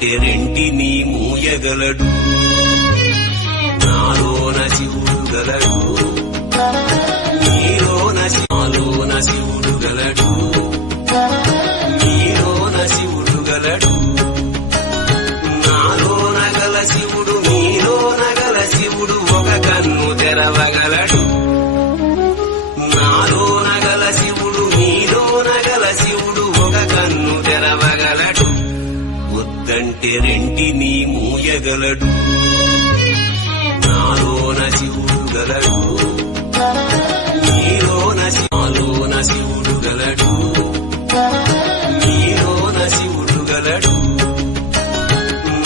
వద్దంటే రెంటిని మూయగలడు, నాలోన శివుడు గలడు, నీలోన శివుడు గలడు, నీలోన శివుడు గలడు, నాలోన గల శివుడు నీలోన గల శివుడు ఒక కన్ను తెరవగలడు, నాలోన గల శివుడు నీలోన గల శివుడు ఒక కన్ను తెరవగలడు, వద్దంటే రెంటిని మూయగలడు, నాలోన శివుడు గలడు, నీలోన శివుడు గలడు, నీలోన శివుడు గలడు,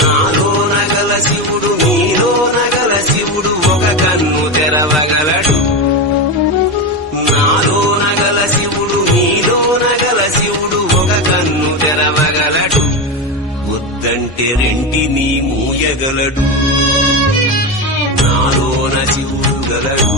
నాలోన గల శివుడు నీలోన గల శివుడు ఒక కన్ను తెరవగలడు, నాలోన గల శివుడు నీలోన గల శివుడు ఒక కన్ను తెరవగలడు, వద్దంటే రెంటిని మూయగలడు, నాలోన శివుడు గలడు.